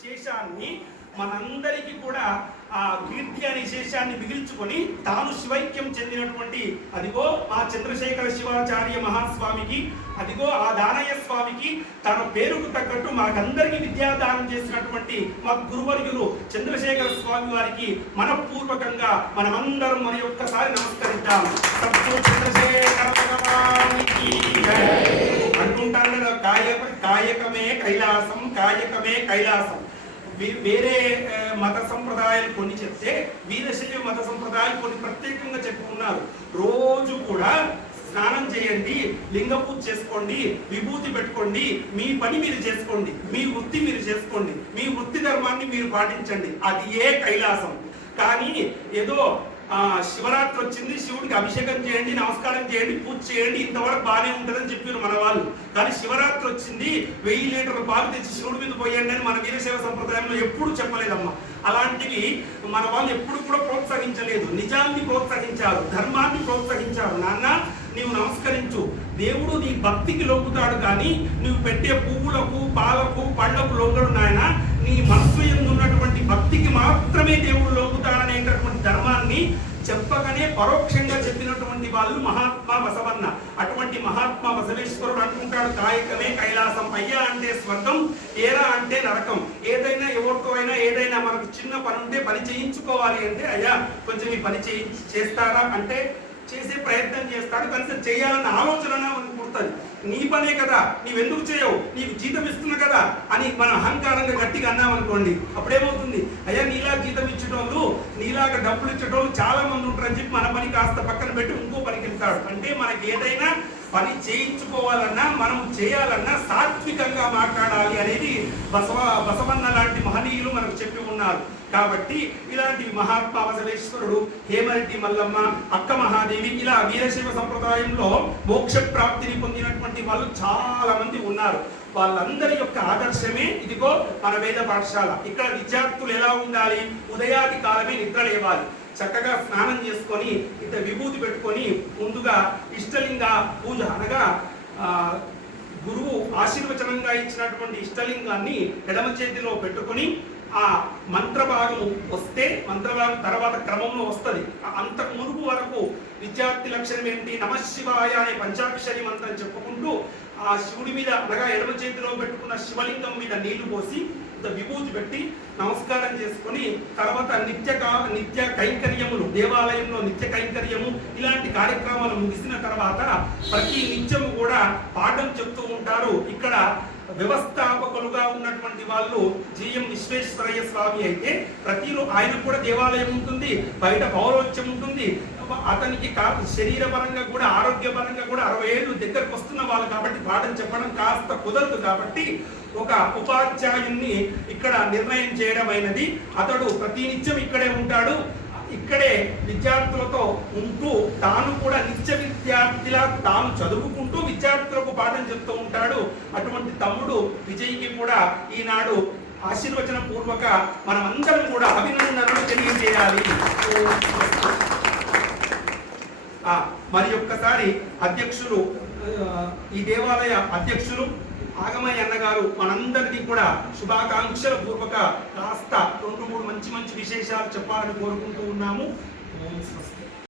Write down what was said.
శేషాన్ని మనందరికీ కూడా ఆ కీర్తి అనే శేషాన్ని మిగిల్చుకొని తాను శివైక్యం చెందినటువంటి అదిగో ఆ చంద్రశేఖర శివాచార్య మహాస్వామికి, అదిగో ఆ దానయ్య స్వామికి తన పేరుకు తగ్గట్టు మాకందరికీ విద్యాదానం చేసినటువంటి మా గురువర్యులు చంద్రశేఖర స్వామి వారికి మనపూర్వకంగా మనమందరం మరి ఒక్కసారి నమస్కరిద్దాం. చంద్రశేఖర భగవానికి అంటుంటారు కదా, కాయకమే కైలాసం, కాయకమే కైలాసం. వేరే మత సంప్రదాయాలు కొన్ని చెప్తే వీరశైవ మత సంప్రదాయాలు కొన్ని ప్రత్యేకంగా చెప్పుకున్నారు. రోజు కూడా స్నానం చేయండి, లింగ పూజ చేసుకోండి, విభూతి పెట్టుకోండి, మీ పని మీరు చేసుకోండి, మీ వృత్తి మీరు చేసుకోండి, మీ వృత్తి ధర్మాన్ని మీరు పాటించండి, అది ఏ కైలాసం. కానీ ఏదో శివరాత్రి వచ్చింది, శివుడికి అభిషేకం చేయండి, నమస్కారం చేయండి, పూజ చేయండి, ఇంతవరకు బాగానే ఉంటుందని చెప్పారు మన వాళ్ళు. కానీ శివరాత్రి వచ్చింది, 1000 లీటర్ల పాలు తెచ్చి శివుడి మీద పోయండి అని మన వీరశైవ సంప్రదాయంలో ఎప్పుడు చెప్పలేదమ్మా. అలాంటివి మన వాళ్ళు ఎప్పుడు కూడా ప్రోత్సహించలేదు. నిజాన్ని ప్రోత్సహించారు, ధర్మాన్ని ప్రోత్సహించారు. నాన్న నీవు నమస్కరించు, దేవుడు నీ భక్తికి లొంగుతాడు, కానీ నువ్వు పెట్టే పువ్వులకు, పాలకు, పళ్ళకు లొంగడు నాయన. నీ మనసు ఎందున్నటువంటి భక్తికి మాత్రమే దేవుడు లొంగుతాడనేటటువంటి ధర్మాన్ని చెప్పగానే పరోక్షంగా చెప్పినటువంటి వాళ్ళు మహాత్మా బసవన్న. అటువంటి మహాత్మా బసవేశ్వరుడు అనుకుంటాడు, కాయకమే కైలాసం. అయ్యా అంటే స్వర్గం, ఏరా అంటే నరకం. ఏదైనా ఎవరితో అయినా ఏదైనా మనకు చిన్న పని ఉంటే పని చేయించుకోవాలి అంటే, అయ్యా కొంచెం ఈ పని చేస్తారా అంటే చేసే ప్రయత్నం చేస్తాడు. కనీసం చేయాలన్న ఆలోచన పుడుతుంది. నీ పనే కదా, నీవెందుకు చేయవు, నీకు జీతం ఇస్తున్నా కదా అని మనం అహంకారంగా గట్టిగా అన్నామనుకోండి, అప్పుడేమవుతుంది, అయ్యా నీలా జీతం ఇచ్చేటోళ్ళు, నీలాగా డబ్బులు ఇచ్చేటోళ్ళు చాలా మంది ఉంటారని చెప్పి మన పని కాస్త పక్కన పెట్టి ఇంకో పనికి వెళ్తాడు. అంటే మనకి ఏదైనా పని చేయించుకోవాలన్నా, మనం చేయాలన్నా సాత్వికంగా మాట్లాడాలి అనేది బసవన్న లాంటి మహనీయులు మనకు చెప్పి ఉన్నారు. కాబట్టి ఇలాంటి మహాత్మా బసవేశ్వరుడు, హేమరెడ్డి మల్లమ్మ, అక్క మహాదేవి, ఇలా వీరశైవ సంప్రదాయంలో మోక్ష ప్రాప్తిని పొందినటువంటి వాళ్ళు చాలా మంది ఉన్నారు. వాళ్ళందరి యొక్క ఆదర్శమే ఇదిగో మన వేద పాఠశాల. ఇక్కడ విద్యార్థులు ఎలా ఉండాలి, ఉదయాది కాలమే నిద్ర లేవాలి, చక్కగా స్నానం చేసుకొని ఇంత విభూతి పెట్టుకొని ముందుగా ఇష్టలింగ పూజ అనగా గురువు ఆశీర్వచనంగా ఇచ్చినటువంటి ఇష్టలింగాన్ని ఎడమ చేతిలో పెట్టుకొని ఆ మంత్రభాగం వస్తే మంత్రభాగం తర్వాత క్రమంలో వస్తుంది. అంతకు మునుపు వరకు విద్యార్థి లక్షణం ఏంటి, నమశివాయ అనే పంచాక్షరి మంత్రం చెప్పుకుంటూ ఆ శివుడి మీద అనగా ఎడమ చేతిలో పెట్టుకున్న శివలింగం మీద నీళ్లు పోసి విభూతి పెట్టి నమస్కారం చేసుకొని తర్వాత నిత్య కైంకర్యములు, దేవాలయంలో నిత్య కైంకర్యము ఇలాంటి కార్యక్రమాలు ముగిసిన తర్వాత ప్రతి నిత్యము కూడా పాఠం చెప్తూ ఉంటారు. ఇక్కడ వ్యవస్థాపకులుగా ఉన్నటువంటి వాళ్ళు జిఎం విశ్వేశ్వరయ్య స్వామి అయితే ప్రతిలో ఆయన కూడా దేవాలయం ఉంటుంది, బయట పౌరోత్యం ఉంటుంది. అతనికి శరీరపరంగా కూడా ఆరోగ్యపరంగా కూడా 60 ఏళ్ళు దగ్గరకు వస్తున్న వాళ్ళు కాబట్టి పాఠం చెప్పడం కాస్త కుదరదు. కాబట్టి ఒక ఉపాధ్యాయుని ఇక్కడ నిర్ణయం చేయడం అయినది. అతడు ప్రతినిత్యం ఇక్కడే ఉంటాడు, ఇక్కడే విద్యార్థులతో ఉంటూ తాను కూడా నిత్య విద్యార్థిలా తాను చదువుకుంటూ విద్యార్థులకు పాఠం చెప్తూ ఉంటాడు. అటువంటి తమ్ముడు విజయ్కి కూడా ఈనాడు ఆశీర్వచన పూర్వక మనమందరం కూడా అభినందనలు తెలియజేయాలి. మరి ఒక్కసారి అధ్యక్షులు, ఈ దేవాలయ అధ్యక్షులు ఆగమయ్య అన్నగారు మనందరికీ కూడా శుభాకాంక్షల పూర్వక కాస్త 2-3 మంచి విశేషాలు చెప్పాలని కోరుకుంటూ ఉన్నాము. ఓం స్వస్తి.